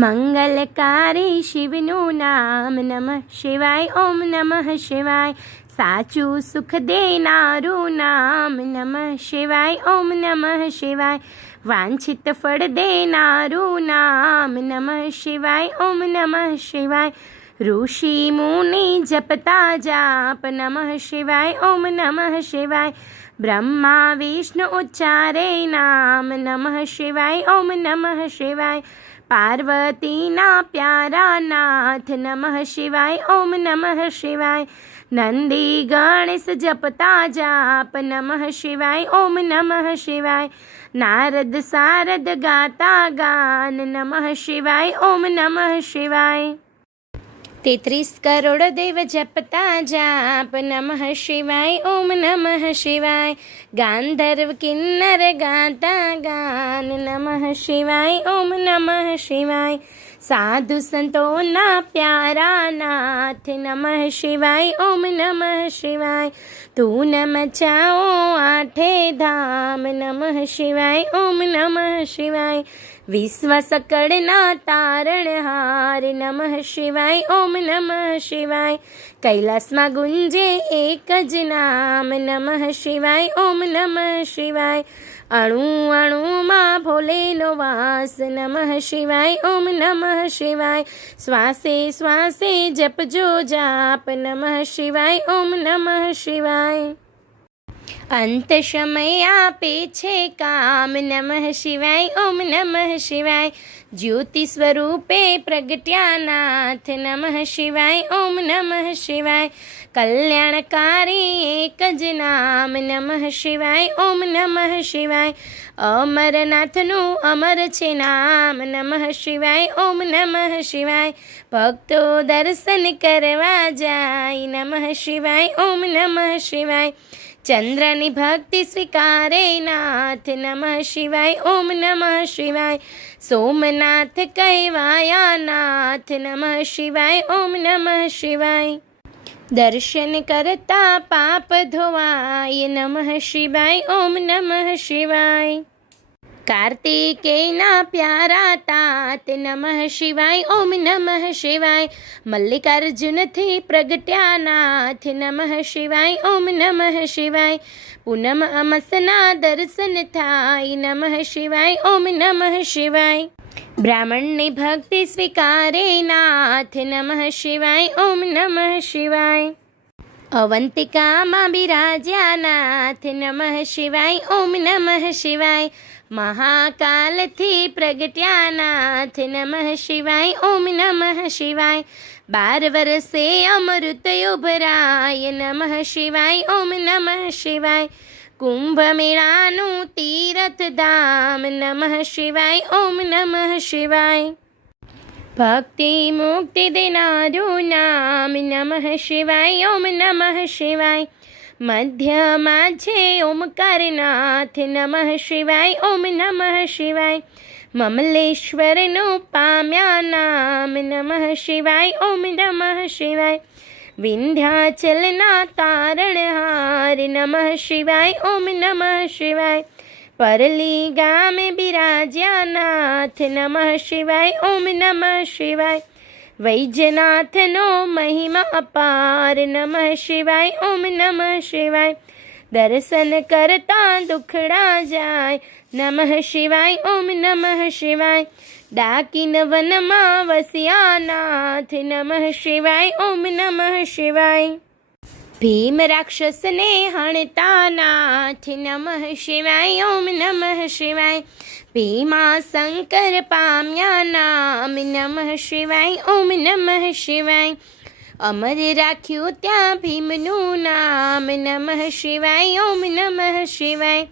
મંગલકારી શિવનું નામ નમઃ શિવાય. ઓમ નમઃ શિવાય. સાચું સુખ દેનારું નામ નમઃ શિવાય. ઓમ નમઃ શિવાય. વાંછિત ફળ દેનારું નામ નમઃ શિવાય. ઓમ નમઃ શિવાય. ઋષિ મુનિ જપતા જાપ નમઃ શિવાય. ઓમ નમઃ શિવાય. બ્રહ્મા વિષ્ણુ ઉચ્ચારે નામ નમઃ શિવાય. ઓમ નમઃ શિવાય. પાર્વતીના પ્યારા નાથ નમઃ શિવાય. ઓમ નમઃ શિવાય. નંદી ગણેશ જપતા જાપ નમઃ શિવાય. ઓમ નમઃ શિવાય. નારદ સારદ ગાતા ગાન નમઃ શિવાય. ઓમ નમઃ શિવાય. 33 કરોડ દેવ જપતા જાપ નમઃ શિવાય. ઓમ નમઃ શિવાય. ગાંધર્વ કિન્નર ગાતા ગાન નમઃ શિવાય. ઓમ નમઃ શિવાય. સાધુ સંતોના પ્યારા નાથ નમઃ શિવાય. ઓમ નમઃ શિવાય. તું ન મચાઓ આઠે ધામ નમઃ શિવાય. ઓમ નમઃ શિવાય. વિશ્વ સકળના તારણહાર નમઃ શિવાય. ઓમ નમઃ શિવાય. કૈલાસમાં ગુંજે એક જ નામ નમઃ શિવાય. ઓમ નમઃ શિવાય. અણુ અણુમાં ભોલેનો વાસ નમઃ શિવાય. ઓમ નમઃ શિવાય. શ્વાસે શ્વાસે જપજો જાપ નમઃ શિવાય. ઓમ નમઃ શિવાય. અંત સમય આપે છે કામ નમઃ શિવાય. ઓમ નમઃ શિવાય. જ્યોતિ સ્વરૂપે પ્રગટ્યા નાથ નમઃ શિવાય. ઓમ નમઃ શિવાય. કલ્યાણકારી એક જ નામ નમઃ શિવાય. ઓમ નમઃ શિવાય. અમરનાથનું અમર છે નામ નમઃ શિવાય. ઓમ નમઃ શિવાય. ભક્તો દર્શન કરવા જાય નમઃ શિવાય. ઓમ નમઃ શિવાય. ચંદ્રની ભક્તિ સ્વીકારે નાથ નમઃ શિવાય. ઓમ નમઃ શિવાય. સોમનાથ કહેવાયા નાથ નમઃ શિવાય. ઓમ નમઃ શિવાય. દર્શન કરતા પાપ ધોવાય નમઃ શિવાય. ઓમ નમઃ શિવાય. કાર્તિકેયના પ્યારા તાત નમઃ શિવાય. ઓમ નમઃ શિવાય. મલ્લિકાર્જુનથી પ્રગટ્યા નાથ નમઃ શિવાય. ઓમ નમઃ શિવાય. પૂનમ અમસના દર્શન થાય નમઃ શિવાય. ઓમ નમઃ શિવાય. બ્રાહ્મણની ભક્તિ સ્વીકારે નાથ નમઃ શિવાય. ઓમ નમઃ શિવાય. અવંતિકામાં બિરાજ્યા નાથ નમઃ શિવાય. ઓમ નમઃ શિવાય. મહાકાલથી પ્રગટ્યા નાથ નમઃ શિવાય. ઓમ નમઃ શિવાય. 12 વર્ષે અમૃત ઉભરાય નમઃ શિવાય. ઓમ નમઃ શિવાય. કુંભ મેળાનું તીરથ ધામ નમઃ શિવાય. ઓમ નમઃ શિવાય. ભક્તિ મુક્તિ દેનારું નામ નમઃ શિવાય. ઓમ નમઃ શિવાય. મધ્યમાં છે ઓમકારનાથ નમઃ શિવાય. ઓમ નમઃ શિવાય. મમલેશ્વરનું પામ્યા નામ નમઃ શિવાય. ઓમ નમઃ શિવાય. વિંધ્યાચલના તારણહાર નમઃ શિવાય. ઓમ નમઃ શિવાય. પરલી ગામે બિરાજ્યા નાથ નમઃ શિવાય. ઓમ નમઃ શિવાય. વૈજનાથનો મહિમા અપાર નમઃ શિવાય. ઓમ નમઃ શિવાય. દર્શન કરતા દુખડા જાય નમઃ શિવાય. ઓમ નમઃ શિવાય. ડાકીન વનમાં વસ્યા નાથ નમઃ શિવાય. ઓમ નમઃ શિવાય. ભીમ રાક્ષસને હણતા નાથ નમઃ શિવાય. ઓમ નમઃ શિવાય. ભીમા શંકર પામ્યા નામ નમઃ શિવાય. ઓમ નમઃ શિવાય. અમર રાખ્યું ત્યાં ભીમનું નામ નમઃ શિવાય. ઓમ નમઃ શિવાય.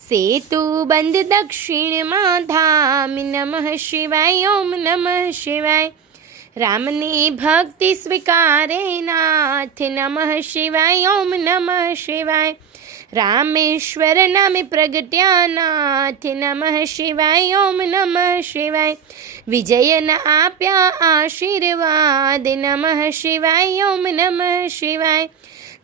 સેતુ બંધ દક્ષિણમાં ધામ નમઃ શિવાય. ઓમ નમઃ શિવાય. રામની ભક્તિ સ્વીકારે નાથ નમઃ શિવાય. ઓમ નમઃ શિવાય. રામેશ્વર નામે પ્રગટ્યા નાથ નમઃ શિવાય. ઓમ નમઃ શિવાય. વિજયના આપ્યા આશીર્વાદ નમઃ શિવાય. ઓમ નમઃ શિવાય.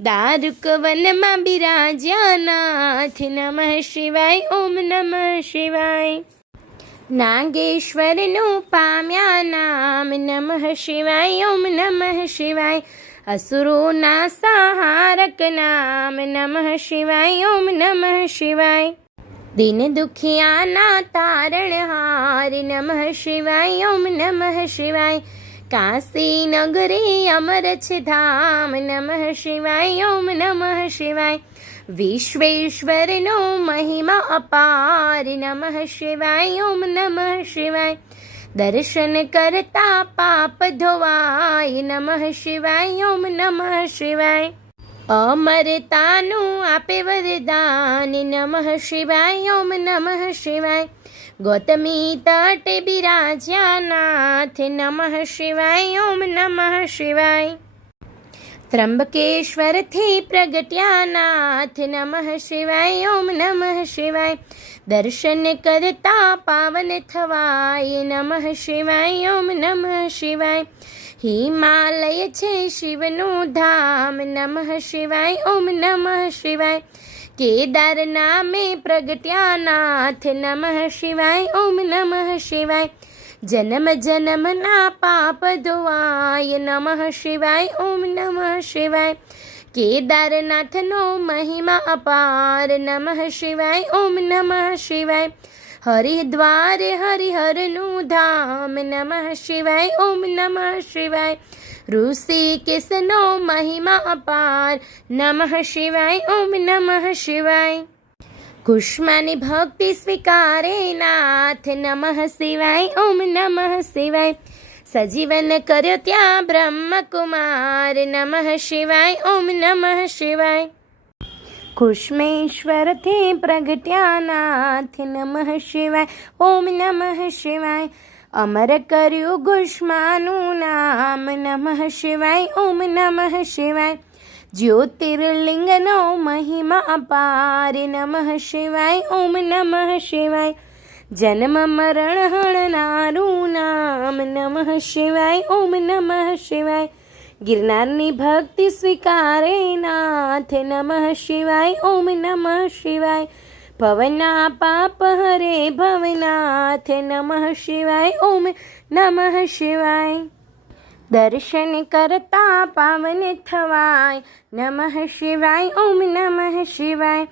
દારુક વનમાં બિરાજ્યા નાથ નમઃ શિવાય. ઓમ નમઃ શિવાય. નાગેશ્વરનું પામ્યા નામ નમઃ શિવાય ઓમ નમઃ શિવાય. અસુરોના સંહારક નામ નમઃ શિવાય ઓમ નમઃ શિવાય. દિન દુખિયાના તારણહાર નમઃ શિવાય ઓમ નમઃ શિવાય. કાશી નગરી અમર છે ધામ નમઃ શિવાય ઓમ નમઃ શિવાય. વિશ્વેશ્વરનો મહિમા અપાર નમઃ શિવાય ઓમ નમઃ શિવાય. દર્શન કરતા પાપ ધોવાય નમઃ શિવાય ઓમ નમઃ શિવાય. અમરતાનું આપે વરદાન નમઃ શિવાય ઓમ નમઃ શિવાય. ગૌતમી તટે બિરાજ્યા નાથ નમઃ શિવાય ઓમ નમઃ શિવાય. ત્રંબકેશ્વરથી પ્રગટ્યા નાથ નમઃ શિવાય ઓમ નમઃ શિવાય. દર્શન કરતા પાવન થવાય નમઃ શિવાય ઓમ નમઃ શિવાય. હિમાલય છે શિવનું ધામ નમઃ શિવાય ઓમ નમઃ શિવાય. કેદાર નામે પ્રગટ્યા નાથ નમઃ શિવાય ઓમ નમઃ શિવાય. જન્મ જન્મના પાપ ધોવાય નમઃ શિવાય ઓમ નમઃ શિવાય. કેદારનાથનો મહિમા અપાર નમઃ શિવાય ઓમ નમઃ શિવાય. હરિદ્વાર હરિહરનું ધામ નમઃ શિવાય ઓમ નમઃ શિવાય. ઋષિકેશનો મહિમા અપાર નમઃ શિવાય ઓમ નમઃ શિવાય. કુષ્માની ભક્તિ સ્વીકારે નાથ નમઃ શિવાય ઓમ નમઃ શિવાય. સજીવન કર્યો ત્યાં બ્રહ્મકુમાર નમઃ શિવાય ઓમ નમઃ શિવાય. કુષ્મેશ્વરથી પ્રગટ્યા નાથ નમઃ શિવાય ઓમ નમઃ શિવાય. અમર કર્યું કુષ્માનું નામ નમઃ શિવાય ઓમ નમઃ શિવાય. જ્યોતિર્લિંગનો મહિમા અપાર નમઃ શિવાય ઓમ નમઃ શિવાય. જન્મ મરણ હણનારું નામ નમઃ શિવાય ઓમ નમઃ શિવાય. ગિરનારની ભક્તિ સ્વીકારે નાથ નમઃ શિવાય ઓમ નમઃ શિવાય. ભવના પાપ હરે ભવનાથ નમઃ શિવાય ઓમ નમઃ શિવાય. દર્શન કરતા પાવન થવાય નમઃ શિવાય ઓમ નમઃ શિવાય.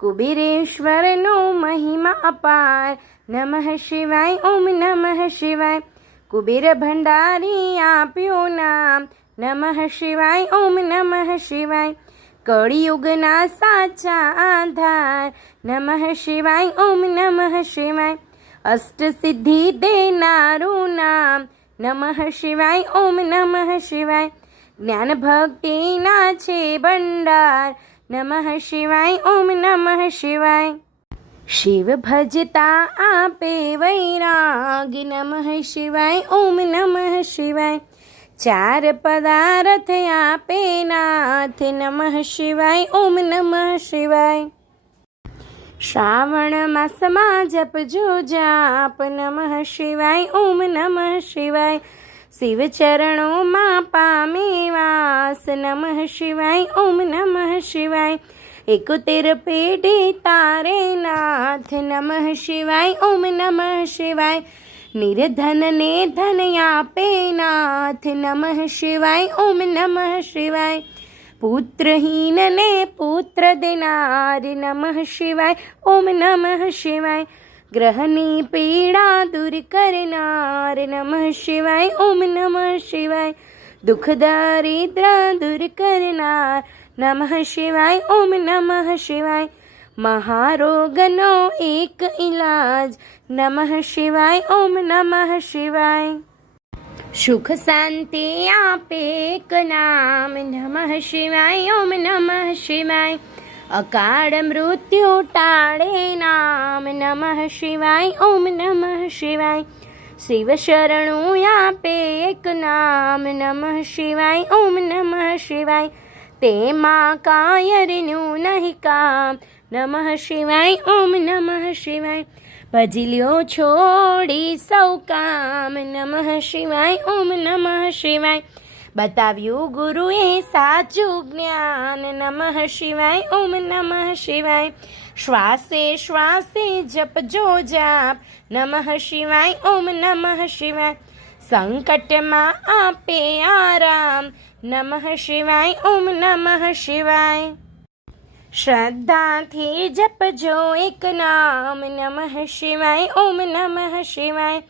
કુબેરેશ્વરનો મહિમા અપાર નમઃ શિવાય ઓમ નમઃ શિવાય. કુબેર ભંડારી આપ્યું નામ નમઃ શિવાય ઓમ નમઃ શિવાય. કળિયુગના સાચા આધાર નમઃ શિવાય ઓમ નમઃ શિવાય. અષ્ટસિદ્ધિ દેનારું નામ નમઃ શિવાય ઓમ નમઃ શિવાય. જ્ઞાન ભક્તિના છે ભંડાર નમઃ શિવાય ઓમ નમઃ શિવાય. શિવ ભજતા આપે વૈરાગ નમઃ શિવાય ઓમ નમઃ શિવાય. ચાર પદાર્થ આપે નાથ નમઃ શિવાય ઓમ નમઃ શિવાય. શ્રાવણ માસમાં જપજો જાપ નમઃ શિવાય ઓમ નમઃ શિવાય. શિવ ચરણોમાં પામે વાસ નમઃ શિવાય ઓમ નમઃ શિવાય. 71 પેઢી તારે નાથ નમઃ શિવાય ઓમ નમઃ શિવાય. નિર્ધન ને ધન આપે નાથ નમઃ શિવાય ઓમ નમઃ શિવાય. પુત્રહીન ને પુત્ર દેનાર નમઃ શિવાય ઓમ નમઃ શિવાય. ગ્રહની પીડા દૂર કરનાર નમઃ શિવાય ઓમ નમઃ શિવાય. દુઃખ દારિદ્ર દૂર કરનાર નમઃ શિવાય ઓમ નમઃ શિવાય. મહારોગનો એક ઇલાજ નમઃ શિવાય ઓમ નમઃ શિવાય. સુખ શાંતિ આપે એક નામ નમઃ શિવાય ઓમ નમઃ શિવાય. અકાળ મૃત્યુ ટાળે નામ નમઃ શિવાય ઓમ નમઃ શિવાય. શિવ શરણું આપે એક નામ નમઃ શિવાય ઓમ નમઃ શિવાય. તેમાં કાયરનું નહીં કામ નમઃ શિવાય ઓમ નમઃ શિવાય. ભજી લ્યો છોડી સૌ કામ નમઃ શિવાય ઓમ નમઃ શિવાય. બતાવ્યું ગુરુએ સાચું જ્ઞાન. નમઃ શિવાય, ઓમ નમઃ શિવાય. શ્વાસે શ્વાસે જપજો જાપ. નમઃ શિવાય, ઓમ નમઃ શિવાય. સંકટમાં આપે આરામ. નમઃ શિવાય, ઓમ નમઃ શિવાય. શ્રદ્ધાથી જપજો એક નામ. નમઃ શિવાય, ઓમ નમઃ શિવાય.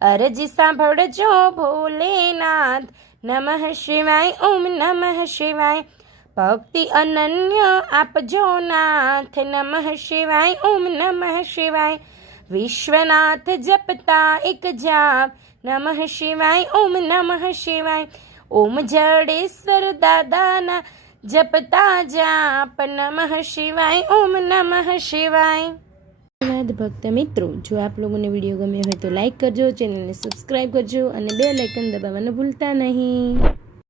અરજી સાંભળજો ભોલેનાથ. નમઃ શિવાય, ઓમ નમઃ શિવાય. ભક્તિ અનન્ય આપજો નાથ. નમઃ શિવાય, ઓમ નમઃ શિવાય. વિશ્વનાથ જપતા એક જાપ. નમઃ શિવાય, ઓમ નમઃ શિવાય. ઓમ જડેશ્વર દાદાના જપતા જાપ. નમઃ શિવાય, ઓમ નમઃ શિવાય. ધન્યવાદ ભક્ત મિત્રો. જો આપ લોકોને વિડીયો ગમ્યો હોય તો લાઈક કરજો, ચેનલને સબસ્ક્રાઈબ કરજો અને બેલ આઇકન દબાવવાનું ભૂલતા નહીં.